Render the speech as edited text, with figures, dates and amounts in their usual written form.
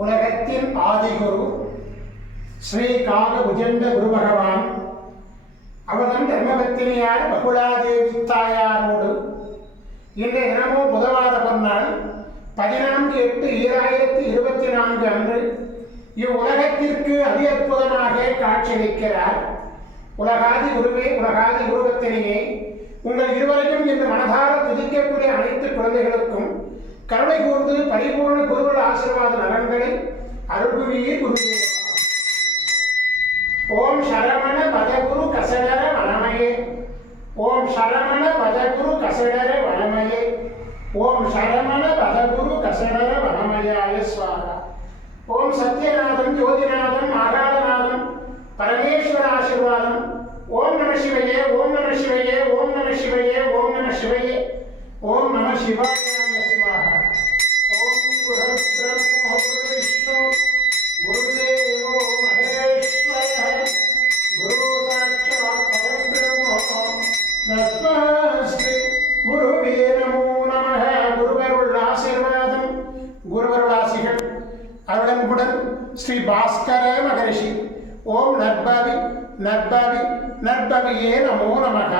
உலகத்தின் ஆதிகுரு ஸ்ரீ காக உஜண்ட குரு பகவான் அவர்தம் தர்மபத்தினியார் பகுலாதேவி தாயாரோடு இன்றைய தினமும் புதவார பொன்னாள் 14/8/2024 அன்று இவ்வுலகத்திற்கு அதி அற்புதமாக காட்சியளிக்கிறார். உலகாதி குருவே, உலகாதி குருபத்தினியே, உங்கள் இருவரையும் இன்று மனதார துதிக்கக்கூடிய அனைத்து குழந்தைகளுக்கும் கருணை கூர்ந்து பரிபூர்ண குருவல் ஆசீர்வாத நலன்களை அருள்புரியே குருவே. ஓம் சரவண பதகுரு கசடர வனமயே, ஓம் சரவண பதகுரு கசடர வனமயே, ஓம் சரவண பதகுரு கசடர வனமயாய ஸ்வாகா. ஓம் சத்யநாதம் ஜோதிநாதம் ஆராதநாதம் பரமேஸ்வர ஆசீர்வாதம். ஓம் நம சிவையே, ஓம் நம சிவையே, ஓம் நம சிவையே, ஓம் நம சிவையே, ஓம் நம சிவாய ஸ்வாகா. ஓம் குரு பிரம்ம குரு விஷ்ணு குருதேவோ மகேஸ்வரः குரு சாட்சாத் பரபிரம்மோ தஸ்மை குருவே நமோ நமः. குருவருள் ஆசீர்வாதம், குருவருள் ஆசிகள் அருளன்புடன் ஸ்ரீ பாஸ்கர மகரிஷி. ஓம் நற்பவி நற்பவி நற்பவியே நமோ நமः.